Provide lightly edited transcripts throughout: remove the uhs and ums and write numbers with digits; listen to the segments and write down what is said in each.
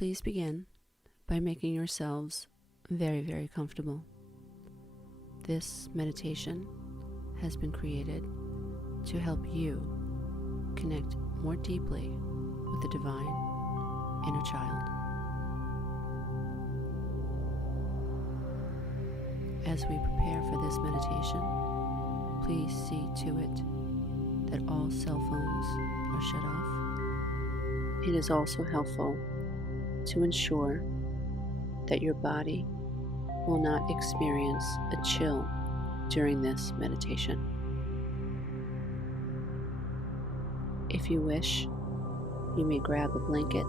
Please begin by making yourselves very, very comfortable. This meditation has been created to help you connect more deeply with the divine inner child. As we prepare for this meditation, please see to it that all cell phones are shut off. It is also helpful to ensure that your body will not experience a chill during this meditation. If you wish, you may grab a blanket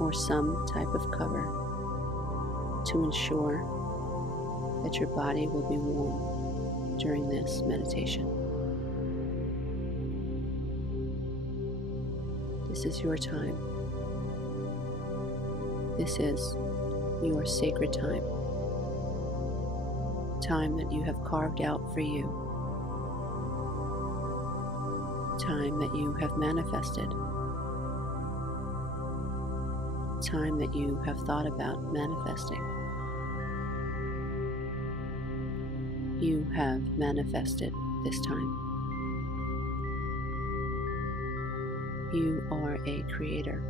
or some type of cover to ensure that your body will be warm during this meditation. This is your time. This is your sacred time. Time that you have carved out for you. Time that you have manifested. Time that you have thought about manifesting. You have manifested this time. You are a creator.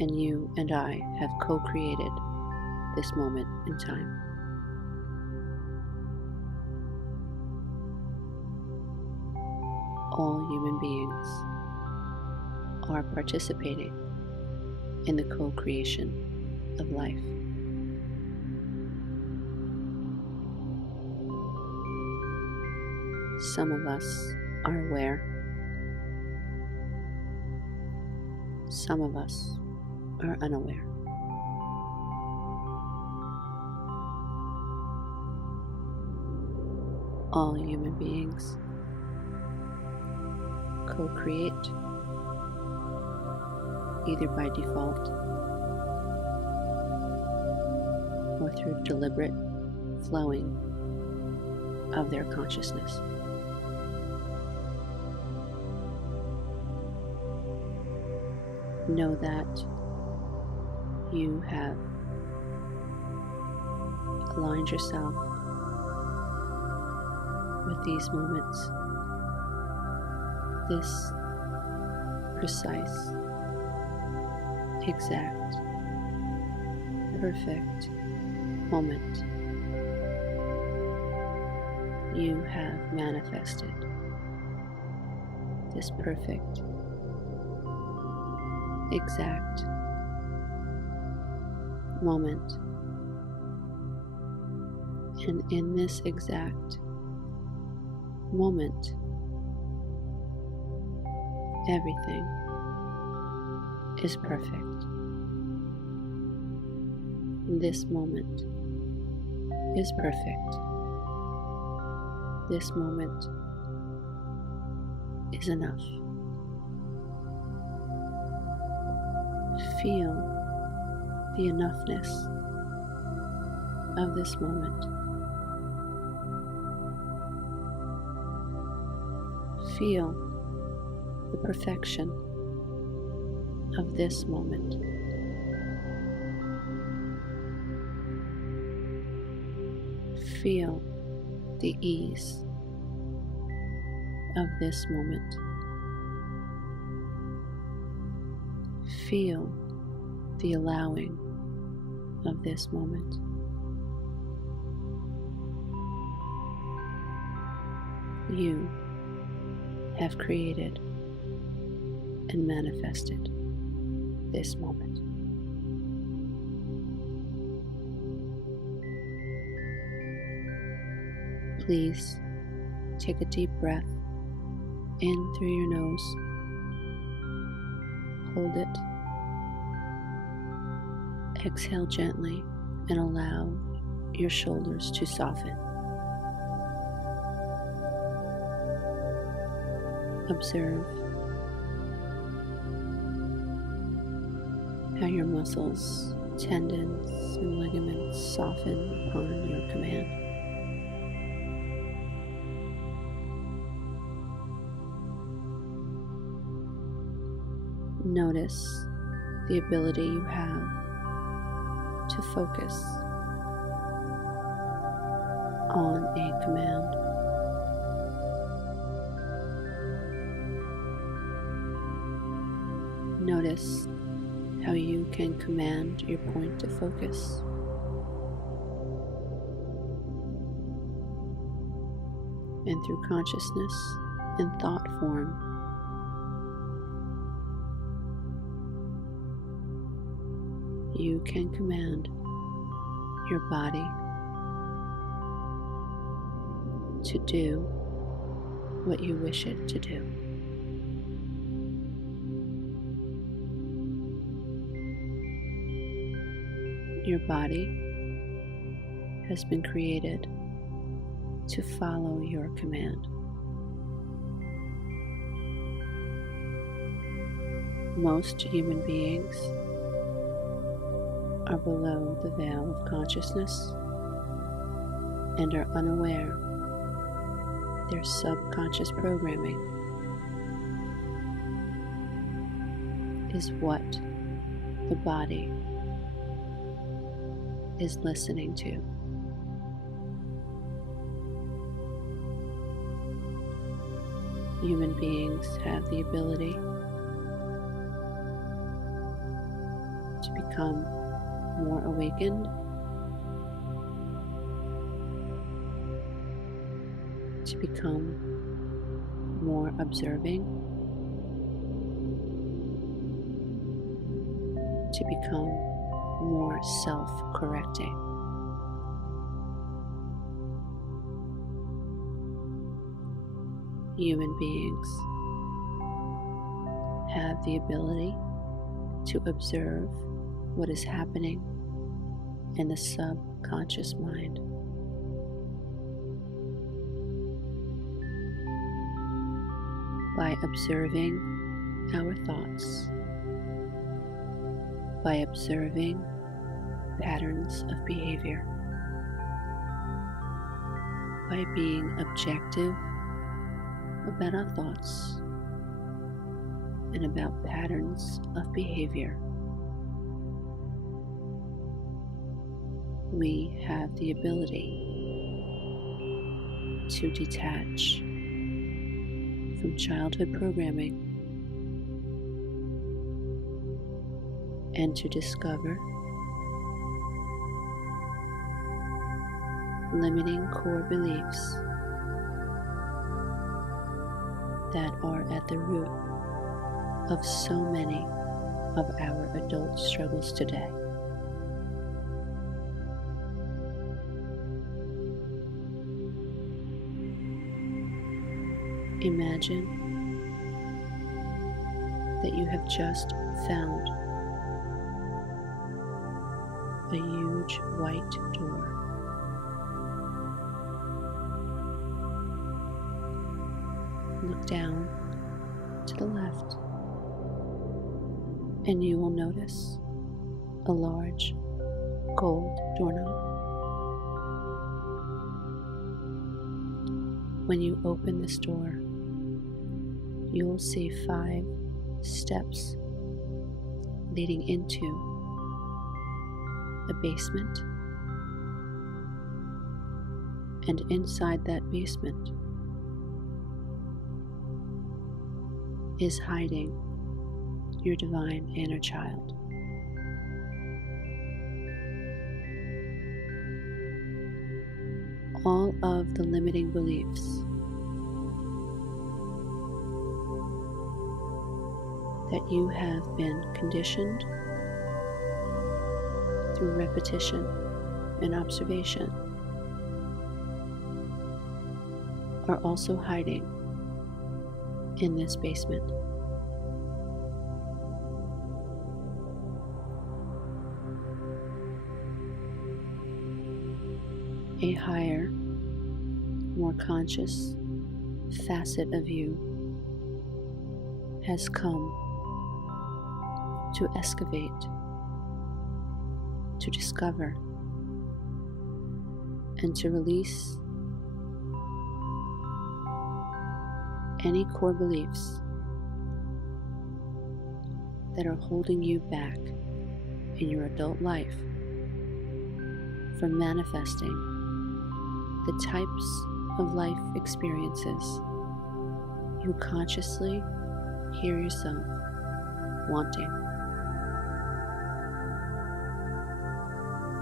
And you and I have co-created this moment in time. All human beings are participating in the co-creation of life. Some of us are aware. Some of us are unaware. All human beings co-create either by default or through deliberate flowing of their consciousness. Know that you have aligned yourself with these moments, this precise, exact, perfect moment. You have manifested this perfect, exact moment. And in this exact moment, everything is perfect. This moment is perfect. This moment is enough. Feel the enoughness of this moment. Feel the perfection of this moment. Feel the ease of this moment. Feel the allowing of this moment. You have created and manifested this moment. Please take a deep breath in through your nose. Hold it. Exhale gently and allow your shoulders to soften. Observe how your muscles, tendons, and ligaments soften upon your command. Notice the ability you have to focus on a command. Notice how you can command your point of focus. And through consciousness and thought form, you can command your body to do what you wish it to do. Your body has been created to follow your command. Most human beings are below the veil of consciousness and are unaware their subconscious programming is what the body is listening to. Human beings have the ability to become more awakened, to become more observing, to become more self-correcting. Human beings have the ability to observe what is happening in the subconscious mind. By observing our thoughts, by observing patterns of behavior, by being objective about our thoughts and about patterns of behavior, we have the ability to detach from childhood programming and to discover limiting core beliefs that are at the root of so many of our adult struggles today. Imagine that you have just found a huge white door. Look down to the left, and you will notice a large gold doorknob. When you open this door, you will see 5 steps leading into a basement, and inside that basement is hiding your divine inner child. All of the limiting beliefs that you have been conditioned through repetition and observation are also hiding in this basement. A higher, more conscious facet of you has come to excavate, to discover, and to release any core beliefs that are holding you back in your adult life from manifesting the types of life experiences you consciously hear yourself wanting.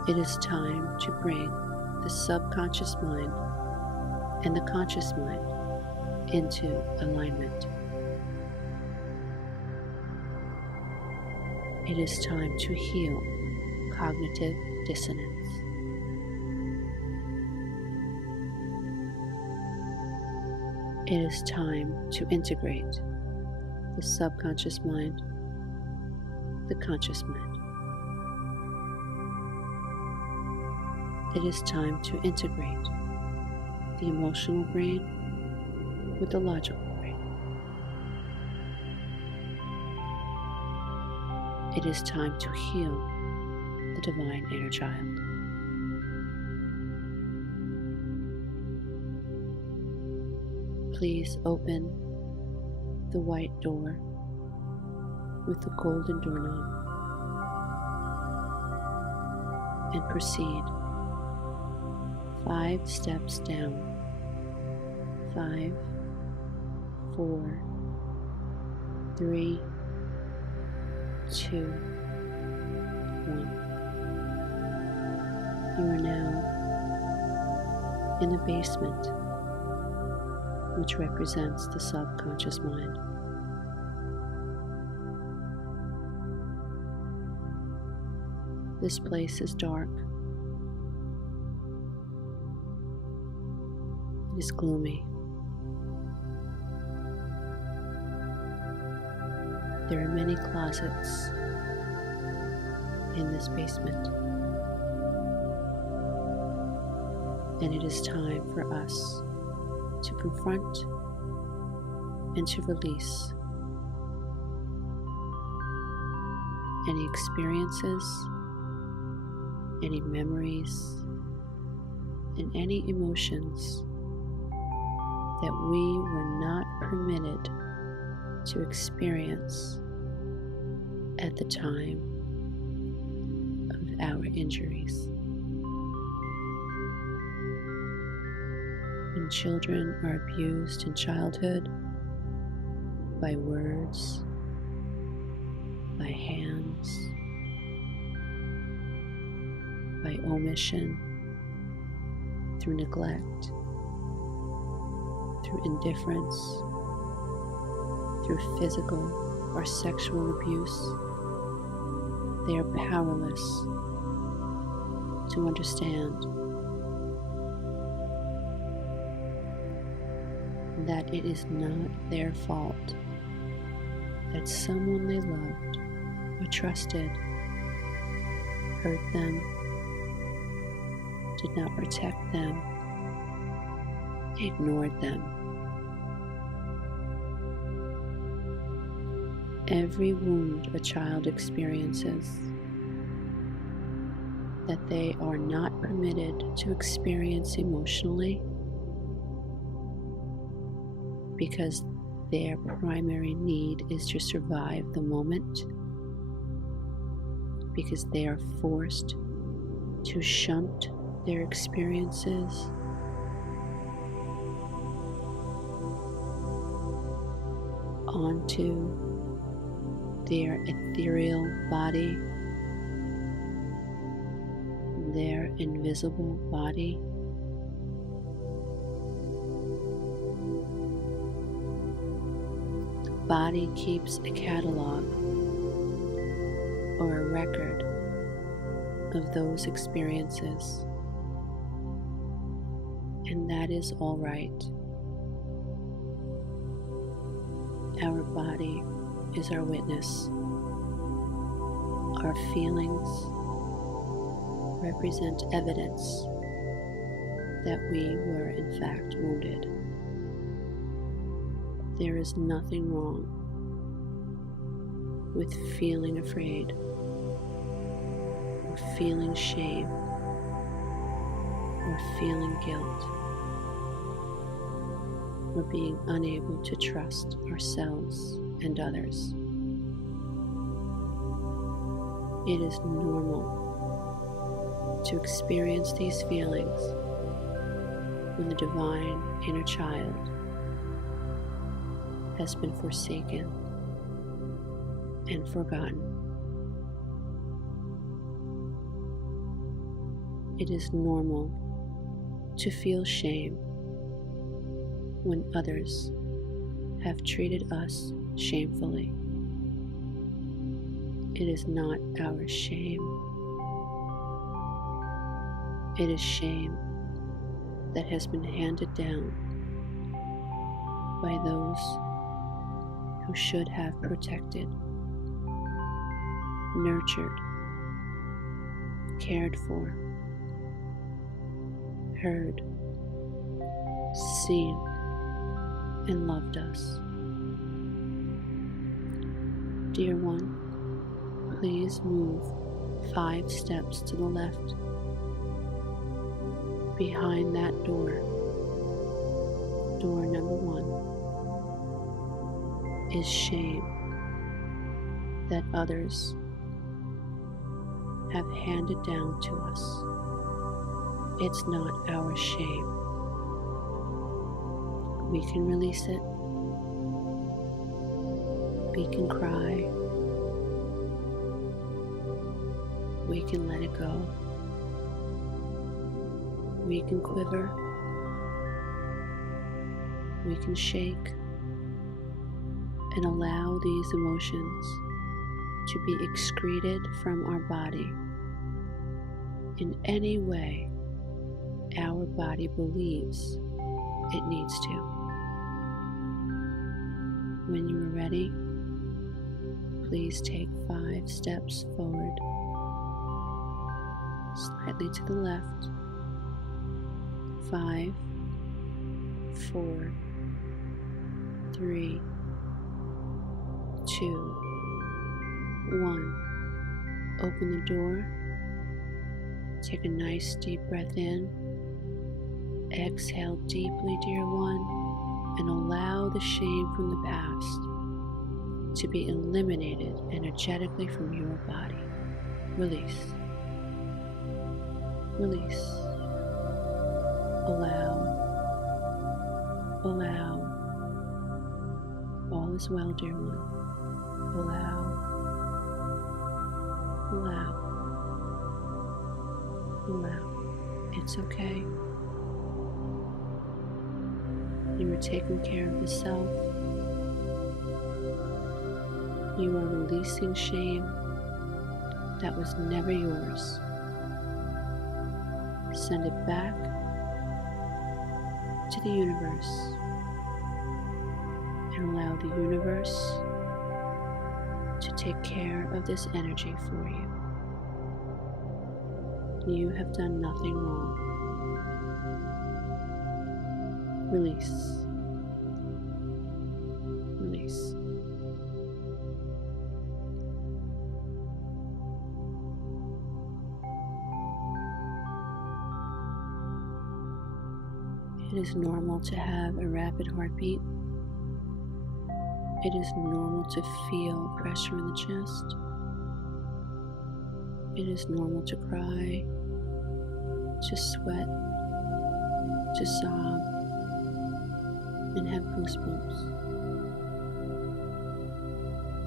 It is time to bring the subconscious mind and the conscious mind into alignment. It is time to heal cognitive dissonance. It is time to integrate the subconscious mind, the conscious mind. It is time to integrate the emotional brain with the logical brain. It is time to heal the divine inner child. Please open the white door with the golden doorknob and proceed 5 steps down. 5, 4, 3, 2, 1. You are now in the basement, which represents the subconscious mind. This place is dark. It is gloomy. There are many closets in this basement, and it is time for us to confront and to release any experiences, any memories, and any emotions that we were not permitted to experience at the time of our injuries. When children are abused in childhood by words, by hands, by omission, through neglect, through indifference, through physical or sexual abuse, they are powerless to understand that it is not their fault that someone they loved or trusted hurt them, did not protect them, ignored them. Every wound a child experiences that they are not permitted to experience emotionally because their primary need is to survive the moment, because they are forced to shunt their experiences onto their ethereal body, their invisible body. The body keeps a catalog or a record of those experiences, and that is all right. Our body is our witness. Our feelings represent evidence that we were in fact wounded. There is nothing wrong with feeling afraid, or feeling shame, or feeling guilt, or being unable to trust ourselves and others. It is normal to experience these feelings when the divine inner child has been forsaken and forgotten. It is normal to feel shame when others have treated us shamefully. It is not our shame. It is shame that has been handed down by those who should have protected, nurtured, cared for, heard, seen, and loved us. Dear one, please move 5 steps to the left. Behind that door, door number 1, is shame that others have handed down to us. It's not our shame. We can release it. We can cry. We can let it go. We can quiver. We can shake and allow these emotions to be excreted from our body in any way our body believes it needs to. When you are ready, please take 5 steps forward, slightly to the left. 5, 4, 3, 2, 1. Open the door. Take a nice deep breath in. Exhale deeply, dear one, and allow the shame from the past to be eliminated energetically from your body. Release. Release. Allow. Allow. All is well, dear one. Allow. Allow. Allow. It's okay. You are taking care of yourself. You are releasing shame that was never yours. Send it back to the universe and allow the universe to take care of this energy for you. You have done nothing wrong. Release. Release. It is normal to have a rapid heartbeat. It is normal to feel pressure in the chest. It is normal to cry, to sweat, to sob, and have goosebumps.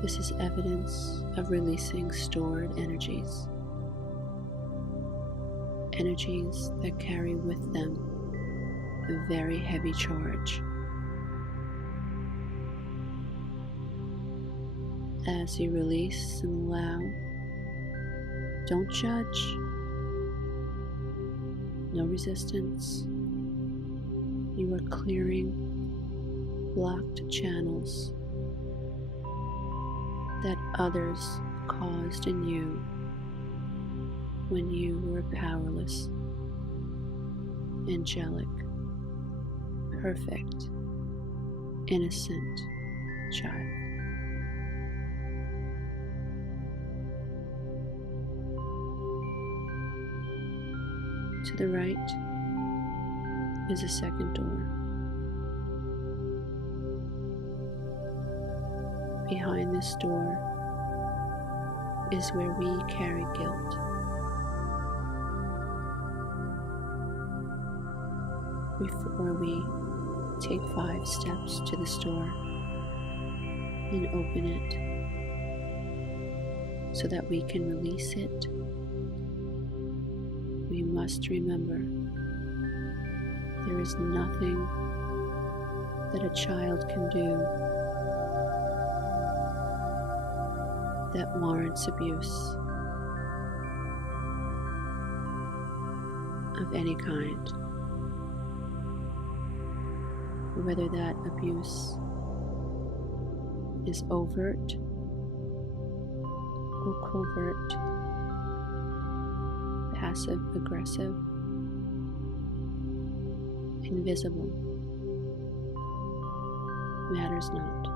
This is evidence of releasing stored energies. Energies that carry with them a very heavy charge. As you release and allow, don't judge. No resistance. You are clearing blocked channels that others caused in you when you were powerless, angelic, perfect, innocent child. To the right is a second door. Behind this door is where we carry guilt. Before we take 5 steps to the store and open it so that we can release it, we must remember there is nothing that a child can do that warrants abuse of any kind, whether that abuse is overt or covert, passive, aggressive, invisible, matters not.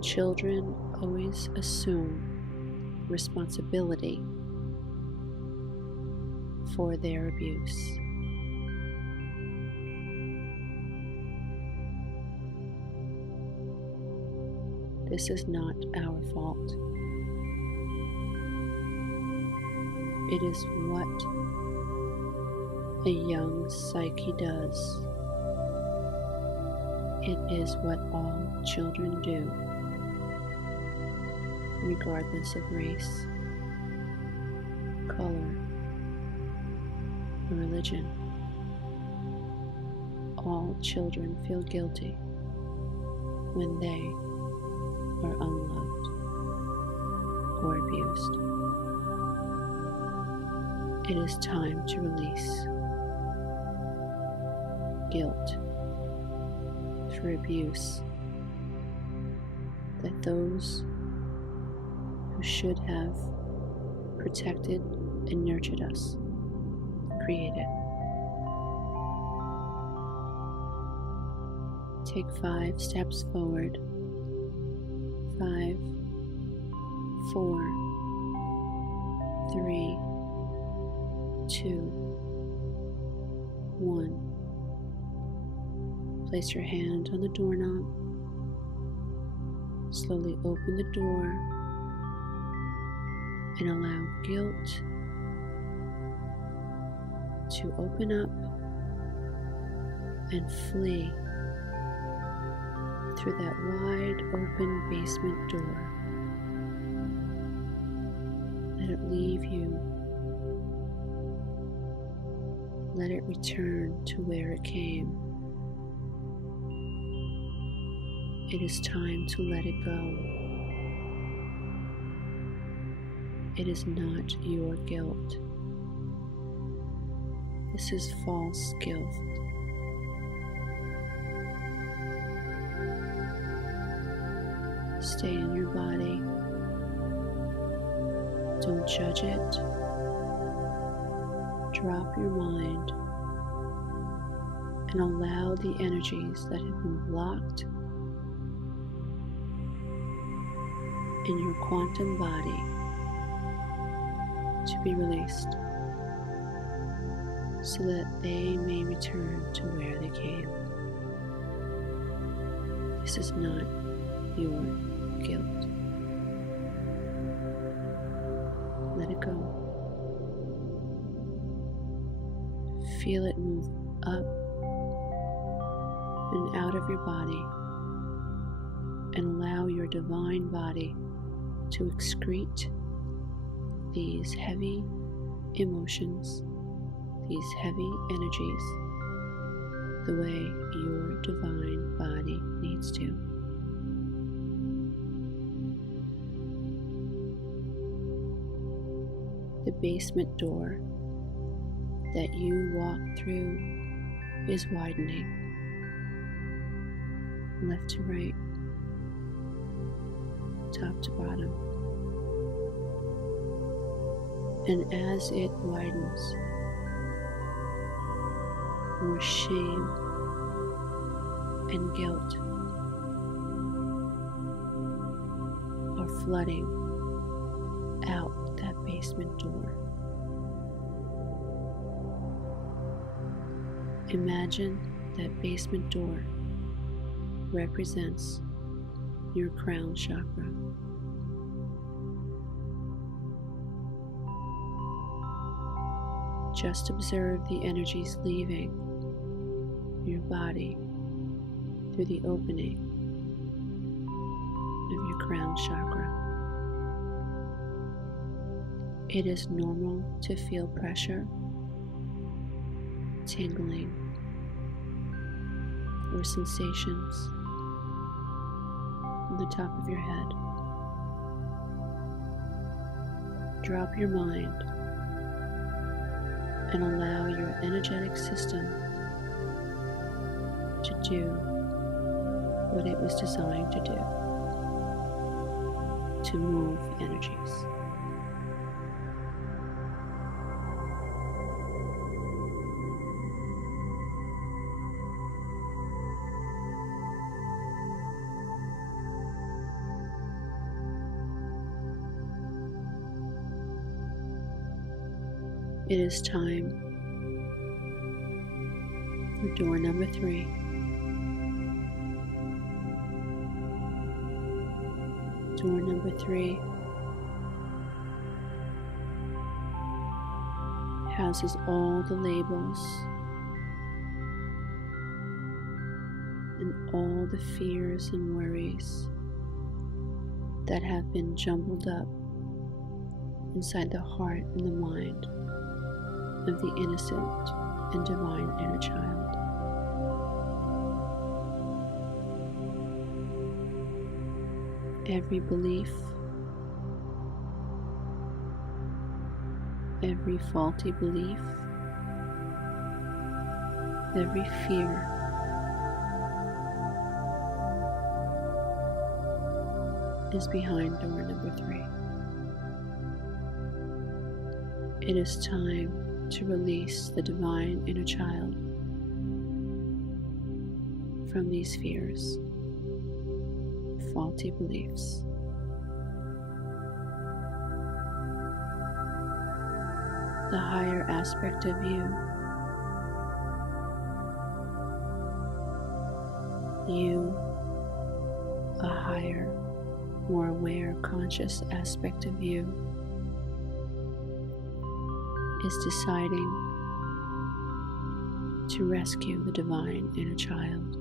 Children always assume responsibility for their abuse. This is not our fault. It is what a young psyche does. It is what all children do, regardless of race, color, or religion. All children feel guilty when they are unloved or abused. It is time to release guilt for abuse that those who should have protected and nurtured us created. Take 5 steps forward. 5, 4, 3, 2, 1. Place your hand on the doorknob. Slowly open the door and allow guilt to open up and flee through that wide open basement door. Let it leave you. Let it return to where it came. It is time to let it go. It is not your guilt. This is false guilt. Stay in your body. Don't judge it. Drop your mind and allow the energies that have been blocked in your quantum body to be released so that they may return to where they came. This is not your guilt. Let it go. Feel it move up and out of your body and allow your divine body to excrete these heavy emotions, these heavy energies, the way your divine body needs to. The basement door that you walk through is widening, left to right, top to bottom. And as it widens, more shame and guilt are flooding out that basement door. Imagine that basement door represents your crown chakra, just observe the energies leaving your body through the opening of your crown chakra. It is normal to feel pressure, tingling, or sensations on the top of your head. Drop your mind and allow your energetic system to do what it was designed to do, to move energies. It is time for door number 3. Door number 3 houses all the labels and all the fears and worries that have been jumbled up inside the heart and the mind of the innocent and divine inner child. Every belief, every faulty belief, every fear, is behind door number 3. It is time to release the divine inner child from these fears, faulty beliefs. The higher aspect of you, a higher, more aware, conscious aspect of you, is deciding to rescue the divine inner child.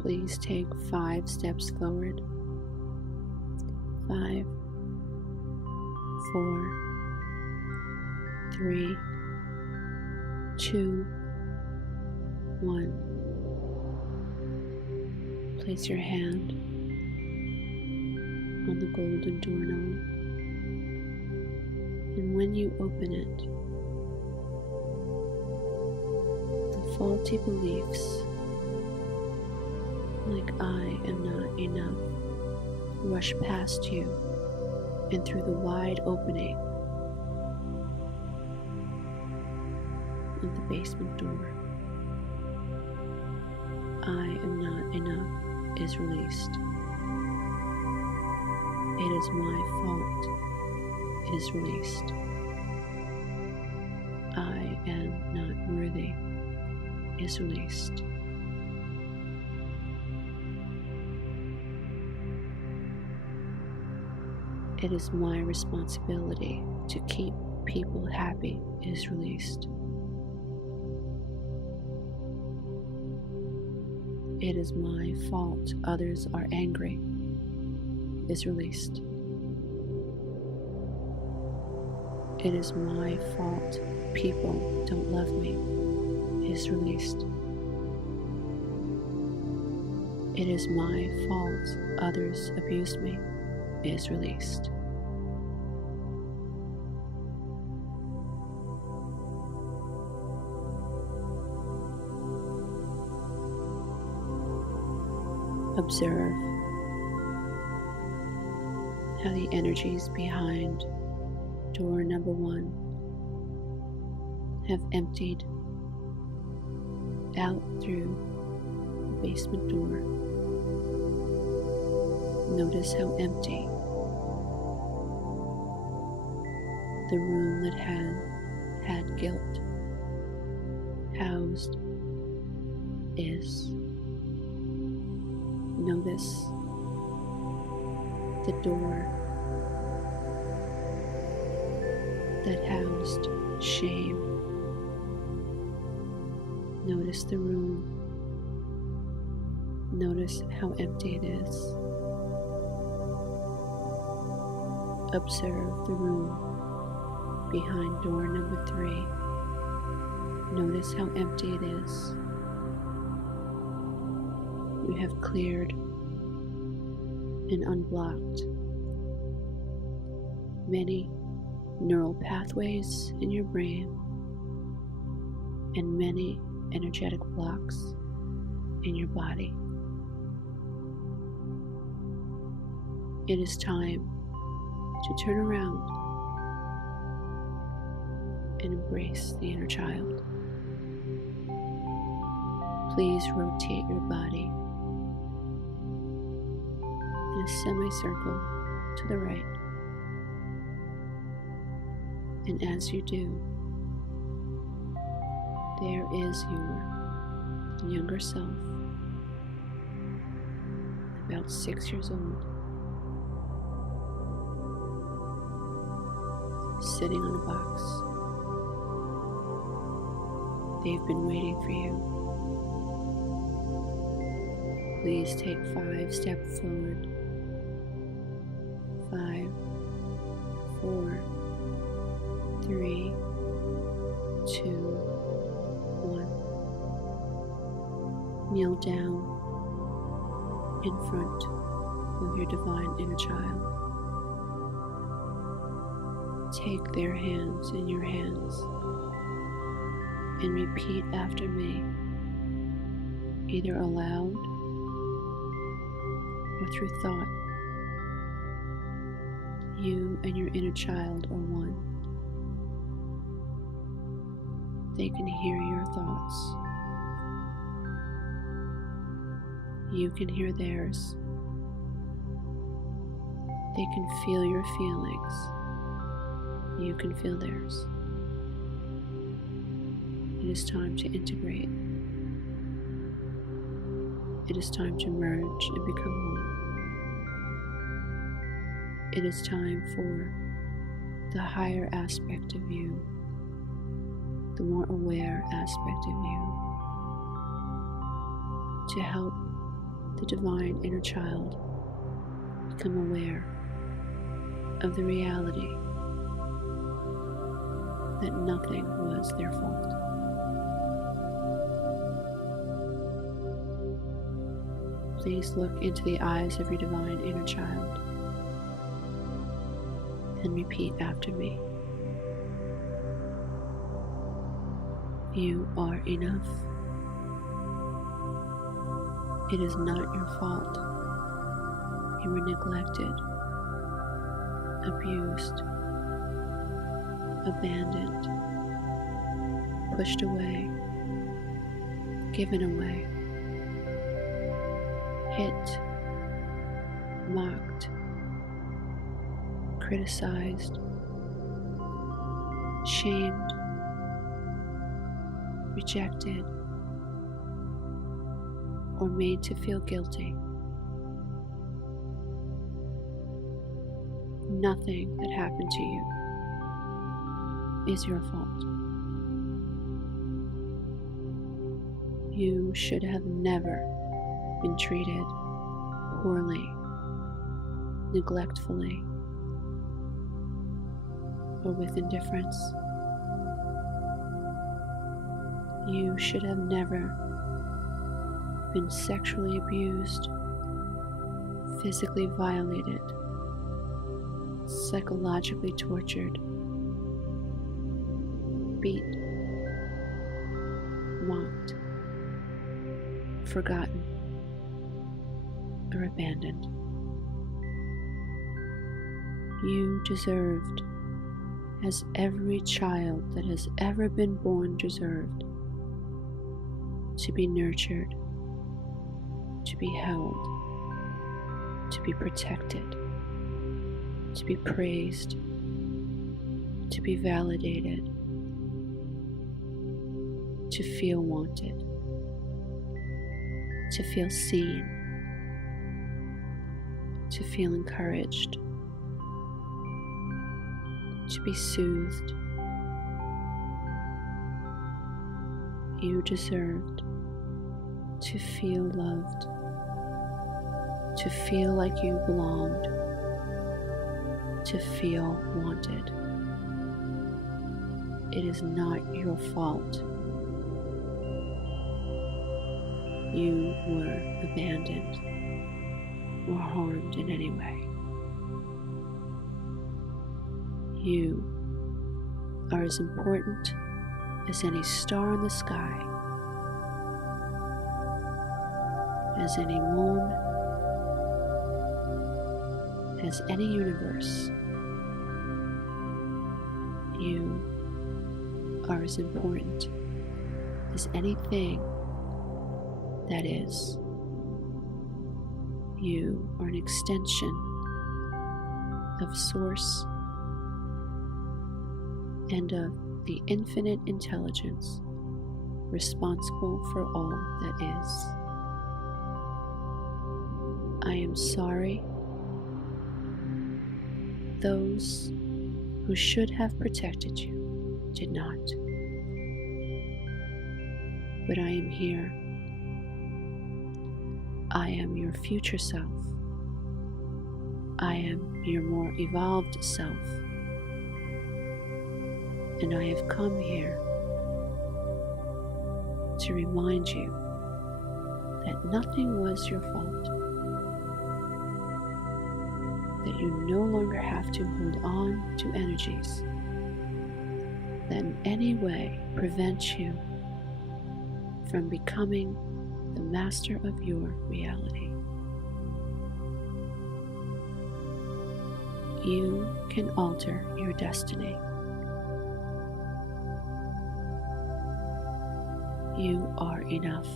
Please take 5 steps forward. 5, 4, 3, 2, 1. Place your hand on the golden doorknob, and when you open it, the faulty beliefs, like I am not enough, rush past you and through the wide opening of the basement door. I am not enough is released. It is my fault is released. I am not worthy is released. It is my responsibility to keep people happy is released. It is my fault others are angry is released. It is my fault people don't love me is released. It is my fault others abuse me is released. Observe how the energies behind door number 1 have emptied out through the basement door. Notice how empty the room that had guilt housed is. Notice the door that housed shame. Notice the room. Notice how empty it is. Observe the room behind door number 3. Notice how empty it is. You have cleared and unblocked many neural pathways in your brain and many energetic blocks in your body. It is time to turn around and embrace the inner child. Please rotate your body in a semicircle to the right. And as you do, there is your younger self, about 6 years old, sitting on a box. They've been waiting for you. Please take 5 steps forward. 5, 4, 3, 2, 1. Kneel down in front of your divine inner child. Take their hands in your hands and repeat after me, either aloud or through thought. You and your inner child are one. They can hear your thoughts. You can hear theirs. They can feel your feelings. You can feel theirs. It is time to integrate. It is time to merge and become one. It is time for the higher aspect of you, the more aware aspect of you, to help the divine inner child become aware of the reality that nothing was their fault. Please look into the eyes of your divine inner child and repeat after me. You are enough. It is not your fault. You were neglected, abused, abandoned, pushed away, given away, hit, mocked, criticized, shamed, rejected, or made to feel guilty. Nothing that happened to you is your fault. You should have never been treated poorly, neglectfully, or with indifference. You should have never been sexually abused, physically violated, psychologically tortured, beat, mocked, forgotten, or abandoned. You deserved, as every child that has ever been born deserved, to be nurtured, to be held, to be protected, to be praised, to be validated, to feel wanted, to feel seen, to feel encouraged, to be soothed. You deserved to feel loved, to feel like you belonged, to feel wanted. It is not your fault. You were abandoned or harmed in any way. You are as important as any star in the sky, as any moon, as any universe. You are as important as anything that is. You are an extension of Source and of the infinite intelligence responsible for all that is. I am sorry those who should have protected you did not. But I am here. I am your future self. I am your more evolved self. And I have come here to remind you that nothing was your fault, that you no longer have to hold on to energies that in any way prevent you from becoming the master of your reality. You can alter your destiny. You are enough.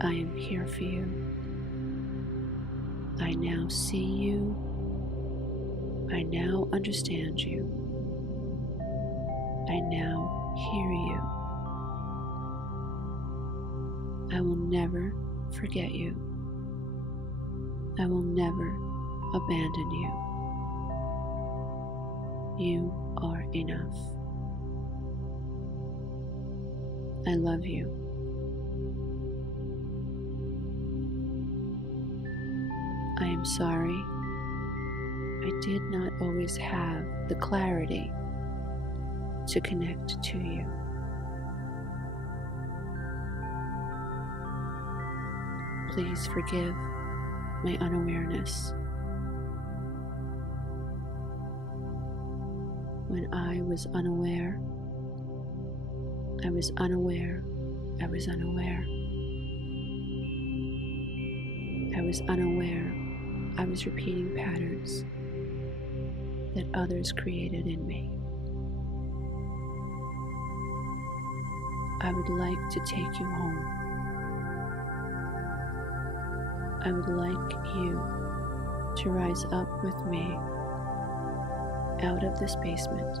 I am here for you. I now see you. I now understand you. I now hear you. I will never forget you. I will never abandon you. You are enough. I love you. I am sorry I did not always have the clarity to connect to you. Please forgive my unawareness. When I was unaware, I was unaware, I was unaware. I was unaware I was repeating patterns that others created in me. I would like to take you home. I would like you to rise up with me out of this basement,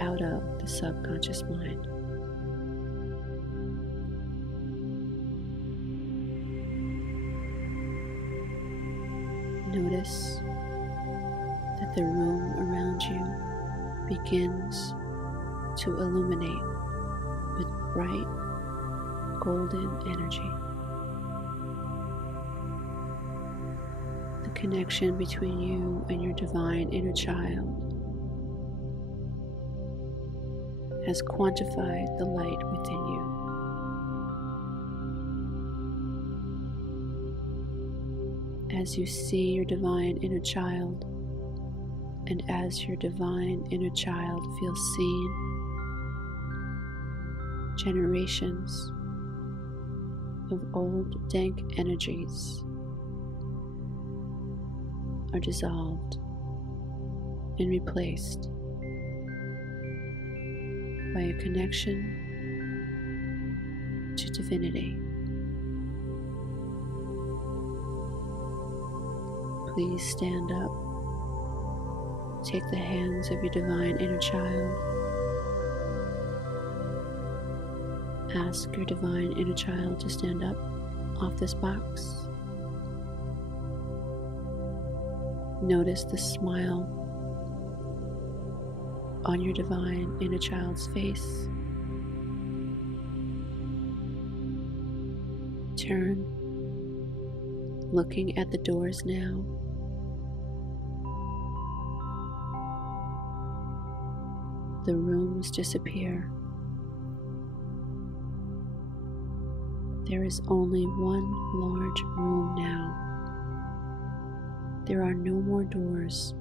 out of the subconscious mind. Notice that the room around you begins to illuminate with bright golden energy. The connection between you and your divine inner child has quantified the light within you. As you see your divine inner child, and as your divine inner child feels seen, generations of old dank energies are dissolved and replaced by a connection to divinity. Please stand up. Take the hands of your divine inner child. Ask your divine inner child to stand up off this box. Notice the smile on your divine inner child's face. Turn, looking at the doors now. The rooms disappear. There is only one large room now. There are no more doors.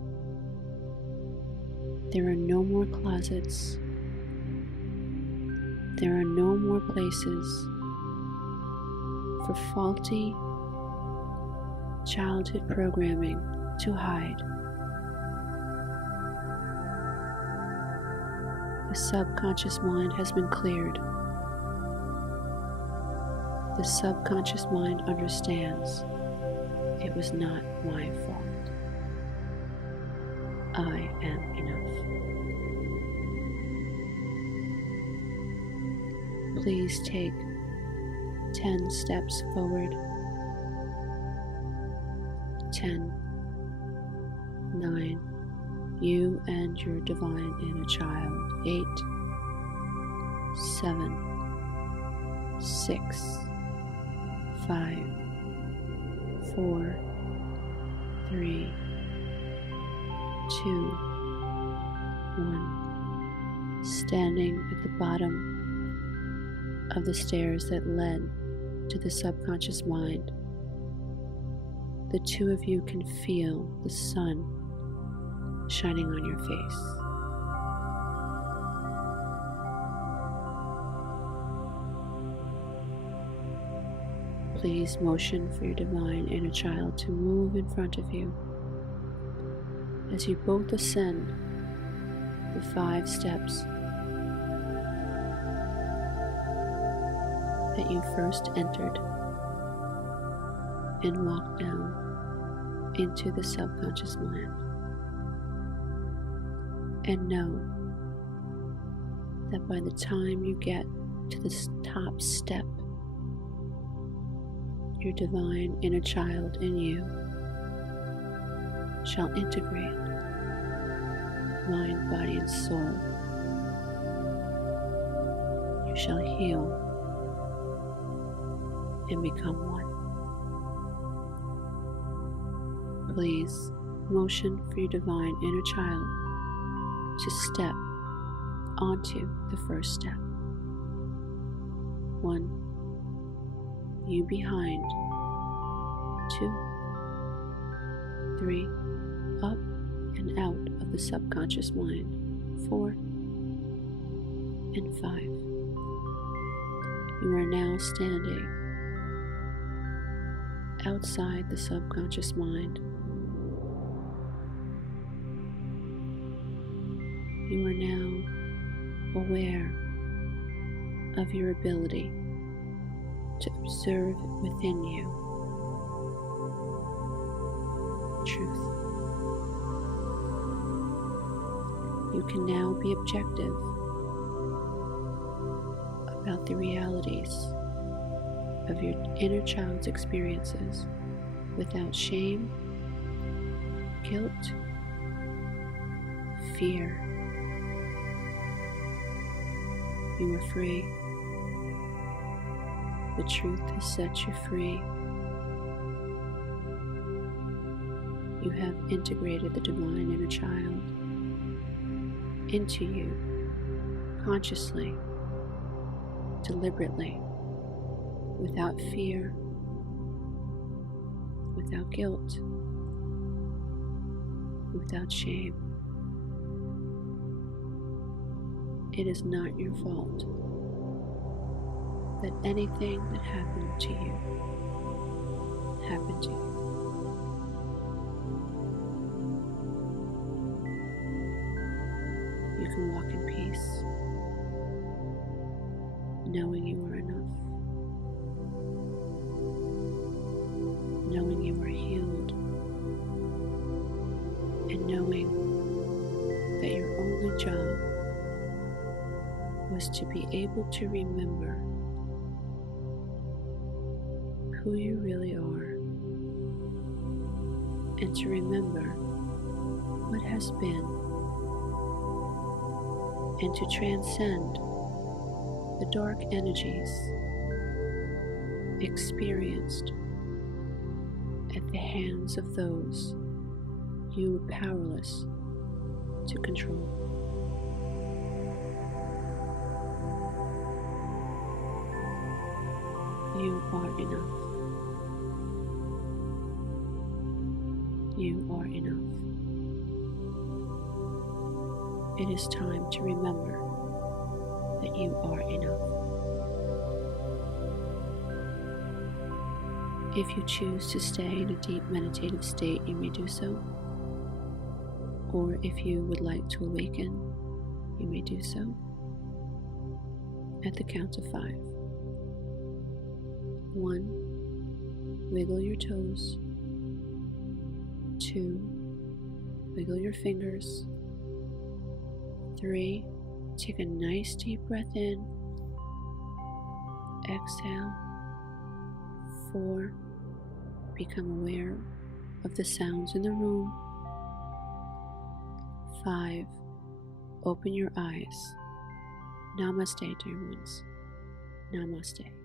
There are no more closets. There are no more places for faulty childhood programming to hide. The subconscious mind has been cleared. The subconscious mind understands it was not my fault. I am enough. Please take 10 steps forward. 10, 9, you and your divine inner child. 8, 7, 6, 5, 4, 3, 2, 1. Standing at the bottom of the stairs that led to the subconscious mind, the two of you can feel the sun shining on your face. Please motion for your divine inner child to move in front of you as you both ascend the 5 steps that you first entered and walk down into the subconscious mind. And know that by the time you get to the top step, your divine inner child in you shall integrate mind, body, and soul. You shall heal and become one. Please motion for your divine inner child to step onto the first step. 1, you behind. 2, 3, up and out of the subconscious mind. 4, and 5. You are now standing outside the subconscious mind. You are now aware of your ability to observe within you truth. You can now be objective about the realities of your inner child's experiences without shame, guilt, fear. You are free. The truth has set you free. You have integrated the divine inner child into you consciously, deliberately, without fear, without guilt, without shame. It is not your fault that anything that happened to you happened to you. You can walk in peace, knowing you are enough, knowing you are healed, and knowing that your only job was to be able to remember who you really are, and to remember what has been and to transcend the dark energies experienced at the hands of those you were powerless to control. You are enough. You are enough. It is time to remember that you are enough. If you choose to stay in a deep meditative state, you may do so. Or if you would like to awaken, you may do so. At the count of 5. 1. Wiggle your toes. 2. Wiggle your fingers. 3. Take a nice deep breath in. Exhale. 4. Become aware of the sounds in the room. 5. Open your eyes. Namaste, dear ones. Namaste.